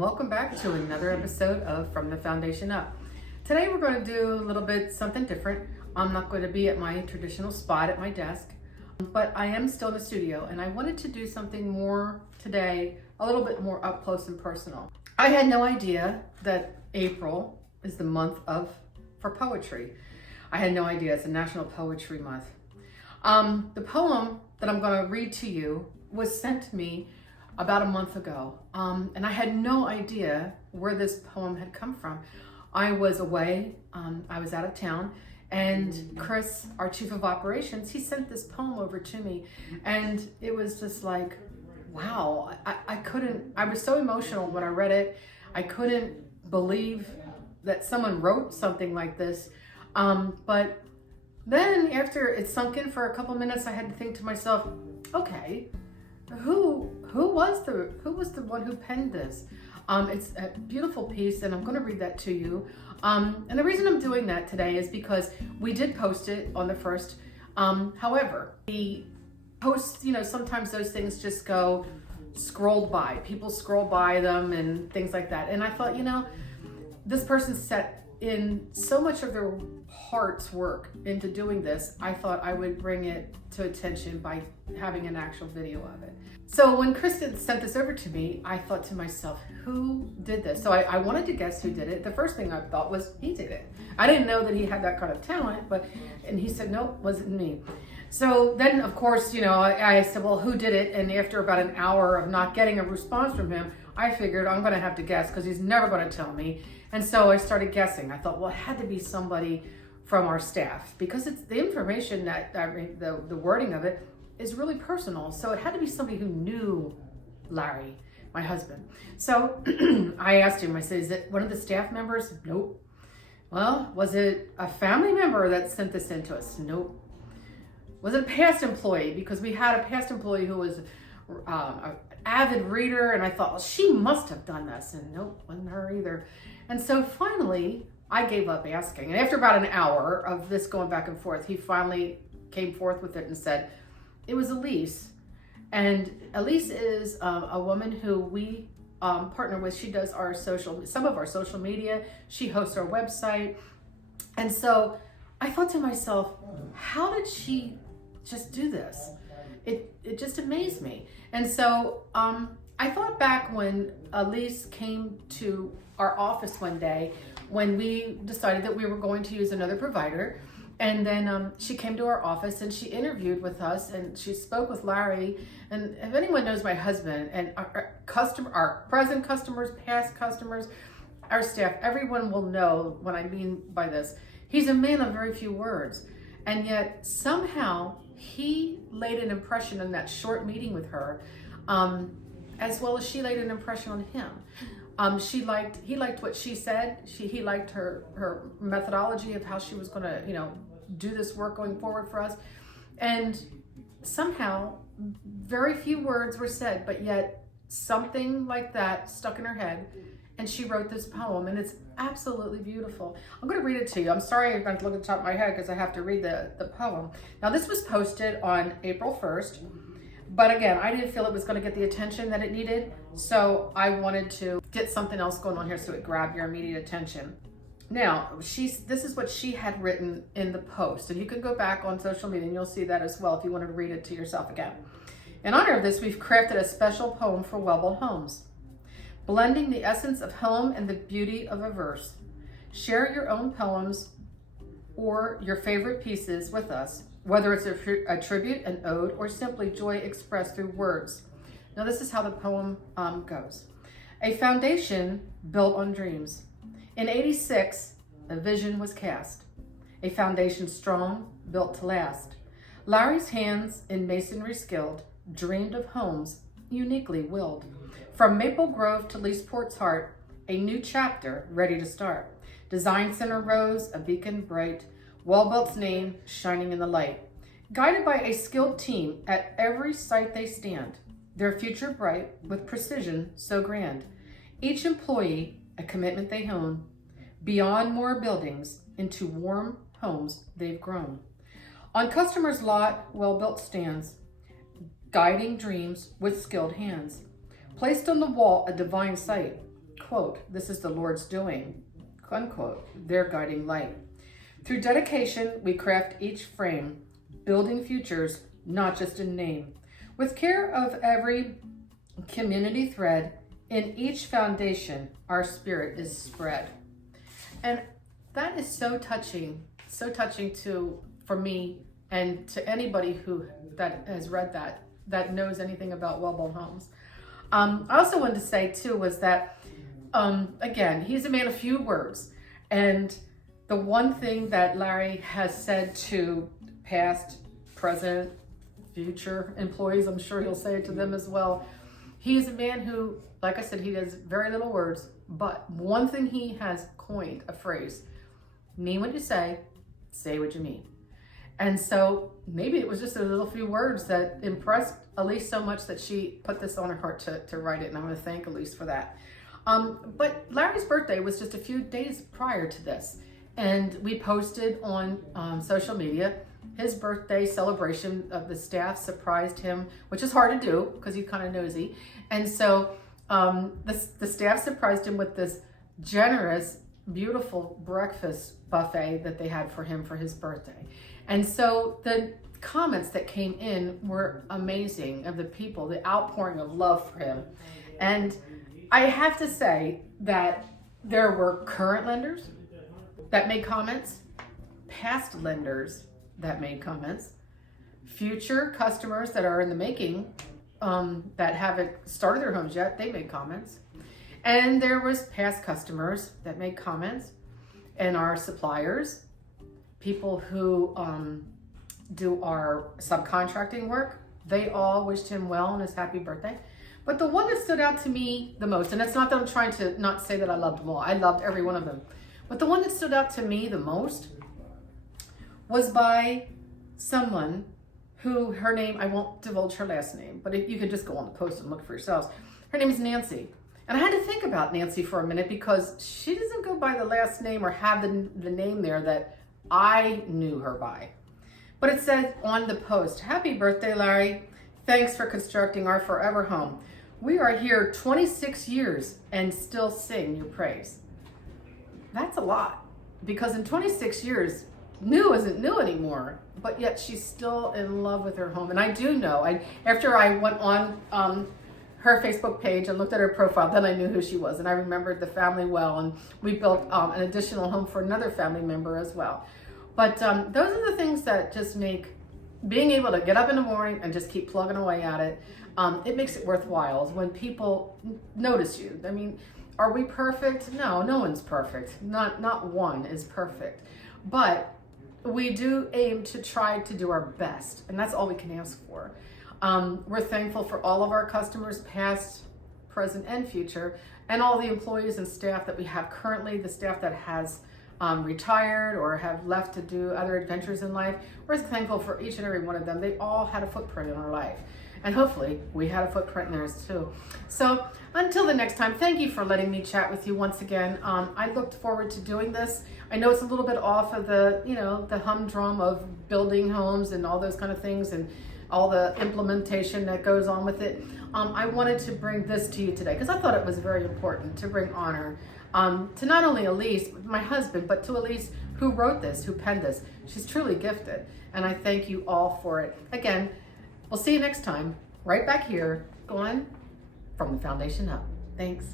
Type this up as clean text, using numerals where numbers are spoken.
welcome back to another episode of From the Foundation Up. Today we're going to do a little bit something different. I'm not going to be at my traditional spot at my desk, but I am still in the studio, and I wanted to do something more today, a little bit more up close and personal. I had no idea that April is the month for poetry. I had no idea it's a National Poetry Month. The poem that I'm going to read to you was sent to me about a month ago, and I had no idea where this poem had come from. I was away, I was out of town, and Chris, our chief of operations, he sent this poem over to me, and it was just like, wow, I was so emotional when I read it. I couldn't believe that someone wrote something like this, but then after it sunk in for a couple minutes, I had to think to myself, okay, who was the one who penned this? It's a beautiful piece, and I'm going to read that to you. And the reason I'm doing that today is because we did post it on the 1st. However, the posts, sometimes those things just go scrolled by. People scroll by them and things like that. And I thought, this person set in so much of their heart's work into doing this. I thought I would bring it to attention by having an actual video of it. So when Kristen sent this over to me, I thought to myself, who did this? So I wanted to guess who did it. The first thing I thought was he did it. I didn't know that he had that kind of talent, and he said, nope, wasn't me. So then, of course, I said, well, who did it? And after about an hour of not getting a response from him, I figured I'm going to have to guess because he's never going to tell me. And so I started guessing. I thought, well, it had to be somebody from our staff because it's the information the wording of it is really personal. So it had to be somebody who knew Larry, my husband. So I asked him, I said, is it one of the staff members? Nope. Well, was it a family member that sent this in to us? Nope. Was it a past employee? Because we had a past employee who was an avid reader, and I thought, well, she must have done this. And nope, wasn't her either. And so finally, I gave up asking. And after about an hour of this going back and forth, he finally came forth with it and said, it was Elise. And Elise is a woman who we partner with. She does some of our social media. She hosts our website. And so I thought to myself, how did she just do this? It just amazed me. And so I thought back when Elise came to our office one day when we decided that we were going to use another provider. And then she came to our office and she interviewed with us and she spoke with Larry. And if anyone knows my husband and our present customers, past customers, our staff, everyone will know what I mean by this. He's a man of very few words. And yet somehow he laid an impression in that short meeting with her, as well as she laid an impression on him. He liked what she said. He liked her methodology of how she was going to, do this work going forward for us. And somehow very few words were said, but yet something like that stuck in her head. And she wrote this poem, and it's absolutely beautiful. I'm going to read it to you. I'm sorry I'm going to look at the top of my head because I have to read the poem. Now, this was posted on April 1st. But again, I didn't feel it was going to get the attention that it needed. So I wanted to get something else going on here so it grabbed your immediate attention. Now, this is what she had written in the post. And you can go back on social media and you'll see that as well if you want to read it to yourself again. In honor of this, we've crafted a special poem for Wellble Homes, blending the essence of home and the beauty of a verse. Share your own poems or your favorite pieces with us, whether it's a tribute, an ode, or simply joy expressed through words. Now, this is how the poem goes. A foundation built on dreams. In '86, a vision was cast. A foundation strong, built to last. Larry's hands, in masonry skilled, dreamed of homes uniquely willed. From Maple Grove to Leesport's heart, a new chapter ready to start. Design Center rose, a beacon bright, Wellbelt's name shining in the light. Guided by a skilled team at every site they stand, their future bright with precision so grand. Each employee, a commitment they hone, beyond more buildings into warm homes they've grown. On customers' lot, Wellbelt stands, guiding dreams with skilled hands. Placed on the wall, a divine sight, quote, "This is the Lord's doing," unquote, their guiding light. Through dedication, we craft each frame, building futures, not just in name. With care of every community thread, in each foundation, our spirit is spread. And that is so touching for me and to anybody that has read that knows anything about Wellborn Homes. I also wanted to say too was that, again, he's a man of few words. And the one thing that Larry has said to past, present, future employees, I'm sure he'll say it to them as well. He's a man who, like I said, he does very little words, but one thing he has coined a phrase: mean what you say what you mean. And so maybe it was just a little few words that impressed Elise so much that she put this on her heart to write it. And I want to thank Elise for that. But Larry's birthday was just a few days prior to this. And we posted on social media his birthday celebration. Of the staff surprised him, which is hard to do because he's kind of nosy. And so the staff surprised him with this generous, beautiful breakfast buffet that they had for him for his birthday. And so the comments that came in were amazing, of the people, the outpouring of love for him. And I have to say that there were current lenders that made comments, past lenders that made comments, future customers that are in the making, that haven't started their homes yet, they made comments. And there was past customers that made comments, and our suppliers, people who do our subcontracting work, they all wished him well on his happy birthday. But the one that stood out to me the most, and it's not that I'm trying to not say that I loved them all, I loved every one of them, but the one that stood out to me the most was by someone who, her name, I won't divulge her last name, but you could just go on the post and look for yourselves. Her name is Nancy. And I had to think about Nancy for a minute because she doesn't go by the last name or have the name there that I knew her by. But it said on the post, "Happy birthday, Larry. Thanks for constructing our forever home. We are here 26 years and still sing your praise." That's a lot, because in 26 years, new isn't new anymore, but yet she's still in love with her home. And I do know, after I went on her Facebook page and looked at her profile, then I knew who she was, and I remembered the family well, and we built an additional home for another family member as well. But those are the things that just make being able to get up in the morning and just keep plugging away at it. It makes it worthwhile when people notice you. I mean, are we perfect? No, no one's perfect. Not one is perfect. But we do aim to try to do our best, and that's all we can ask for. We're thankful for all of our customers, past, present, and future, and all the employees and staff that we have currently, the staff that has retired or have left to do other adventures in life. We're thankful for each and every one of them. They all had a footprint in our life, and hopefully we had a footprint in theirs too. So until the next time, thank you for letting me chat with you once again. I looked forward to doing this. I know it's a little bit off of the humdrum of building homes and all those kind of things and all the implementation that goes on with it. I wanted to bring this to you today because I thought it was very important to bring honor to not only Elise, my husband, but to Elise, who wrote this, who penned this. She's truly gifted, and I thank you all for it. Again, we'll see you next time, right back here, going from the foundation up. Thanks.